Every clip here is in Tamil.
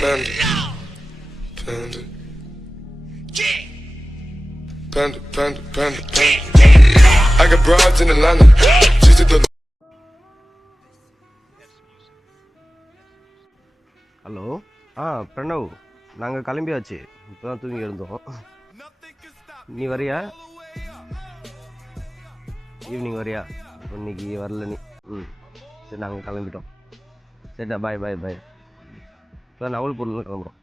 Panda, panda, panda, panda, panda, panda. I got broads in Atlanta, just at the. Hello Pranav, நாங்கள் கிளம்பியாச்சு. இப்போ தான் தூங்கி எழுந்தோம். நீ வரியா? ஈவினிங் வரியா? இன்னைக்கு வரல நீ. சரி, நாங்கள் கிளம்பிட்டோம். சரிடா, பாய் பாய் பாய். இப்போ நவல் பொருள் கிளம்புறோம்.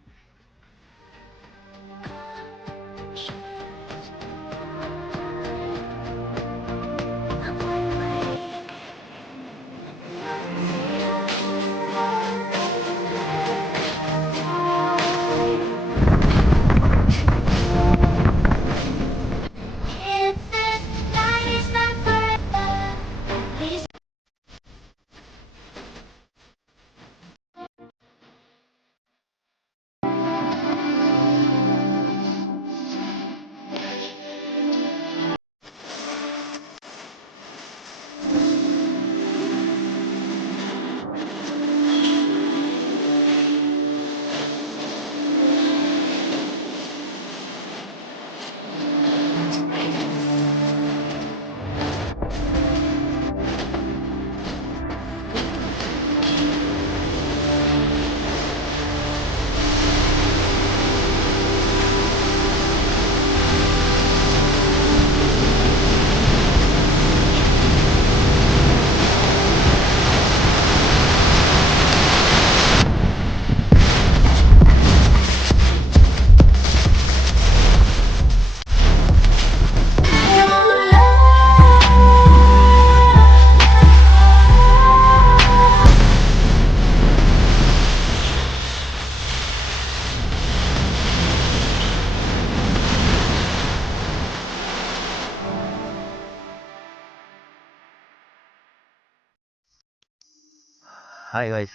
ஹாய் காய்ஸ்,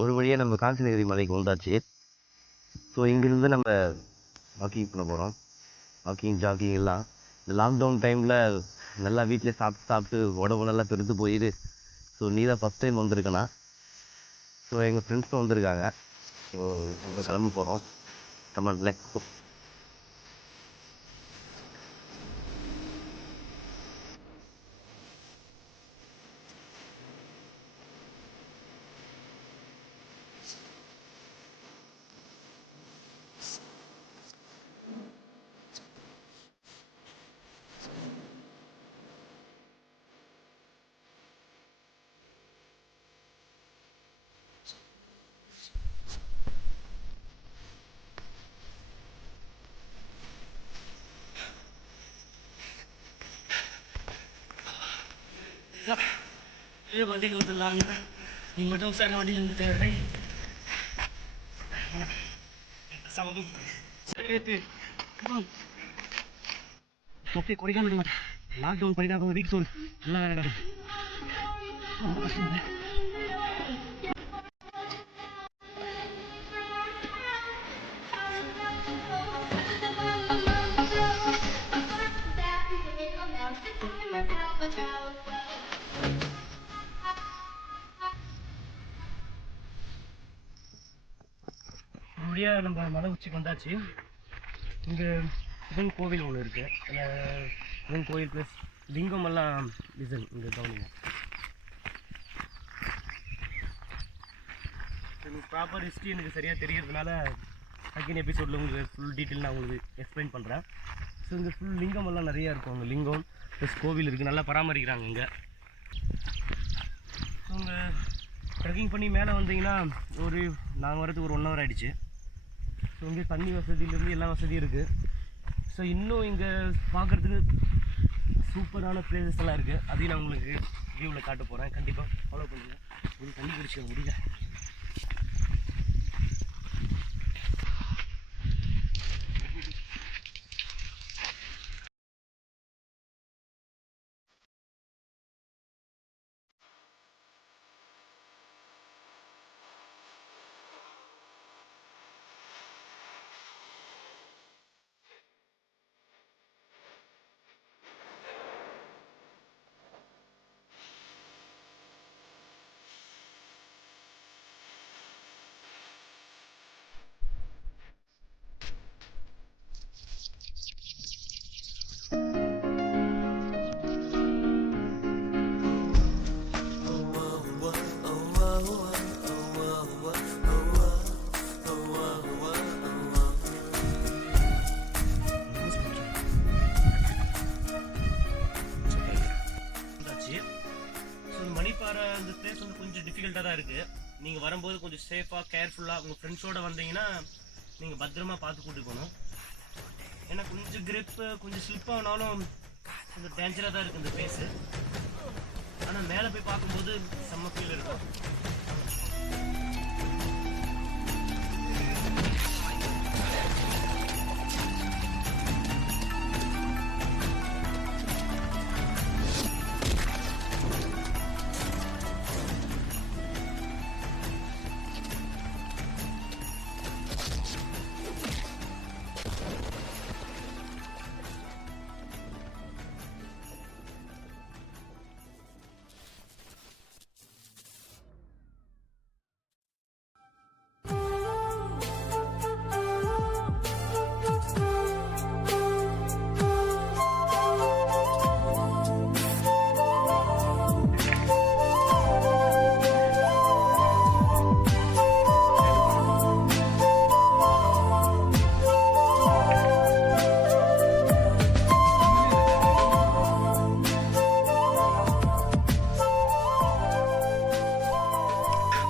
ஒரு வழியாக நம்ம காஞ்சிநகிரி மலைக்கு வந்தாச்சு. ஸோ இங்கேருந்து நம்ம வாக்கிங் பண்ண போகிறோம். வாக்கிங் ஜாக்கிங் எல்லாம் இந்த லாக்டவுன் டைமில் நல்லா வீட்டிலே சாப்பிட்டு சாப்பிட்டு உடம்பு நல்லா பெருத்து போயிடு. ஸோ நீ தான் ஃபஸ்ட் டைம் வந்திருக்கேண்ணா. ஸோ எங்கள் ஃப்ரெண்ட்ஸும் வந்திருக்காங்க. ஸோ நம்ம கிளம்ப போகிறோம். தமிழ்ல வண்டிகள் வந்துடலாங்க. நீ மட்டும் சார் வண்டியில் இருந்து தேவை சமம் சேர்த்து தொப்பி குறைக்காம விட மாட்டேன். லாக்டவுன் பண்ணிட்டாங்க வீக் சோல் நல்லா ரொம்ப கஷ்டம். நம்ம மலை உச்சிக்கு வந்தாச்சு. இங்கே சிவன் கோவில் ஒன்று இருக்குது. சிவன் கோவில் ப்ளஸ் லிங்கமெல்லாம் டிசைன் இங்கே கவனிங்க. ப்ராப்பர் ஹிஸ்ட்ரி எனக்கு சரியாக தெரியறதுனால செகண்ட் எபிசோடில் உங்களுக்கு ஃபுல் டீட்டெயில் நான் உங்களுக்கு எக்ஸ்பிளைன் பண்ணுறேன். ஸோ இங்கே ஃபுல் லிங்கமெல்லாம் நிறையா இருக்கும். அங்கே லிங்கம் ப்ளஸ் கோவில் இருக்குது, நல்லா பராமரிக்கிறாங்க இங்கே. ஸோ இங்கே ட்ரெக்கிங் பண்ணி மேலே வந்தீங்கன்னா நாங்கள் வரதுக்கு ஒரு 1 hour ஆகிடுச்சு. ஸோ இங்கே தண்ணி வசதியிலேருந்து எல்லா வசதியும் இருக்குது. ஸோ இன்னும் இங்கே பார்க்குறதுக்கு சூப்பரான பிளேசஸ் எல்லாம் இருக்குது. அதையும் நான் உங்களுக்கு வியூவில் காட்ட போகிறேன். கண்டிப்பாக ஃபாலோ பண்ணுங்கள். ஒரு தண்ணி குடிச்சிக்க முடியல. டேஞ்சராக இருக்குது. நீங்கள் வரும்போது கொஞ்சம் சேஃபாக கேர்ஃபுல்லாக உங்கள் ஃப்ரெண்ட்ஸோடு வந்தீங்கன்னா நீங்கள் பத்திரமா பார்த்து கூட்டி போகணும். ஏன்னா கொஞ்சம் கிரிப்பு கொஞ்சம் ஸ்லிப் ஆனாலும் கொஞ்சம் டேஞ்சராக தான் இருக்குது இந்த பிளேஸு. ஆனால் மேலே போய் பார்க்கும்போது செம்ம ஃபீல் இருக்கும்.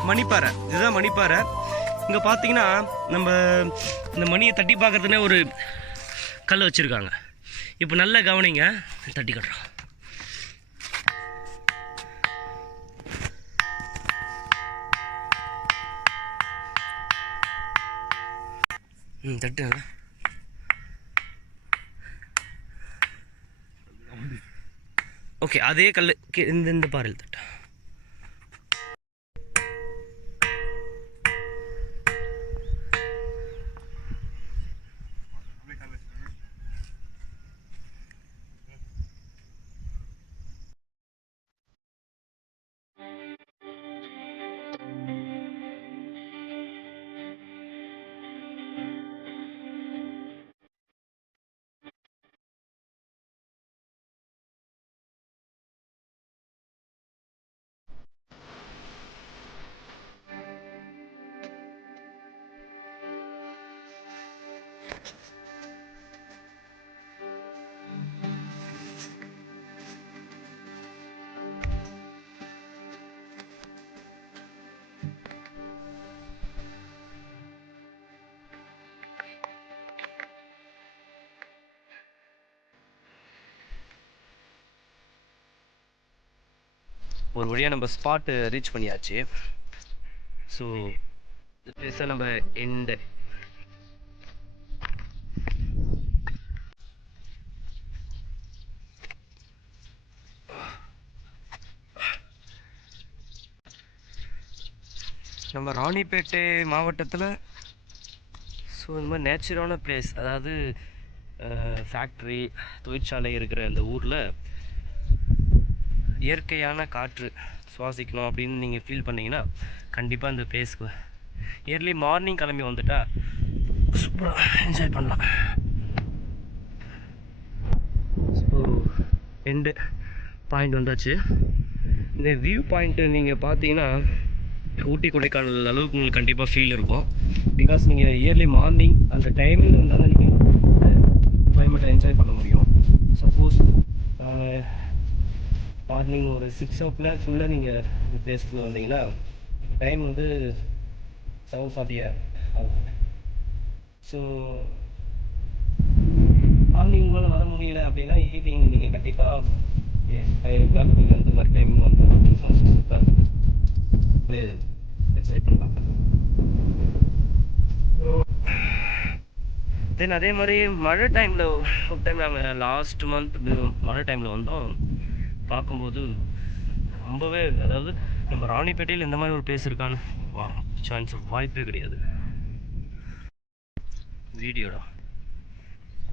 மணிப்பாறை, இதுதான் மணிப்பாறை. இங்கே பார்த்தீங்கன்னா நம்ம இந்த மணியை தட்டி பார்க்குறதுனே ஒரு கல் வச்சுருக்காங்க. இப்போ நல்லா கவனிங்க, தட்டி கட்டுறோம். தட்டு ஓகே. அதே கல் இந்த பாறையில் தட்டு. ஒரு வழியாக நம்ம ஸ்பாட்டு ரீச் பண்ணியாச்சு. ஸோ பெருசாக நம்ம இந்த நம்ம ராணிப்பேட்டை மாவட்டத்தில் ஸோ இந்த மாதிரி நேச்சுரான பிளேஸ், அதாவது ஃபேக்ட்ரி தொழிற்சாலை இருக்கிற அந்த ஊரில் இயற்கையான காற்று சுவாசிக்கணும் அப்படின்னு நீங்கள் ஃபீல் பண்ணிங்கன்னா கண்டிப்பாக இந்த பிளேஸ்க்கு இயர்லி மார்னிங் கிளம்பி வந்துட்டா சூப்பராக என்ஜாய் பண்ணலாம். ஸோ எண்டு பாயிண்ட் வந்தாச்சு. இந்த வியூ பாயிண்ட்டு நீங்கள் பார்த்தீங்கன்னா ஊட்டி கொடைக்கானல் அளவுக்கு உங்களுக்கு கண்டிப்பாக ஃபீல் இருக்கும். பிகாஸ் நீங்கள் இயர்லி மார்னிங் அந்த டைமில் இருந்தால் தான் நீங்கள் கிளைமேட்டை என்ஜாய் பண்ண முடியும். சப்போஸ் மார்னிங் ஒரு 6 o'clock நீங்கள் இந்த பிளேஸ்க்கு வந்தீங்கன்னா டைம் வந்து 7:40 ஆகும். ஸோ மார்னிங் உங்களால் வர முடியல அப்படின்னா ஈவினிங் நீங்கள் கண்டிப்பாக 5 o'clock அந்த மாதிரி டைம் வந்து என்ஜாய் பண்ணலாம். தென் அதே மாதிரி மழை டைமில் ஒரு டைம் நாங்கள் லாஸ்ட் மந்த் மழை டைமில் வந்தோம். பார்க்கும்போது ரொம்பவே, அதாவது நம்ம ராணிப்பேட்டையில் இந்த மாதிரி ஒரு பிளேஸ் இருக்கான்னு சான்ஸ் வாய்ப்பே கிடையாது. வீடியோடா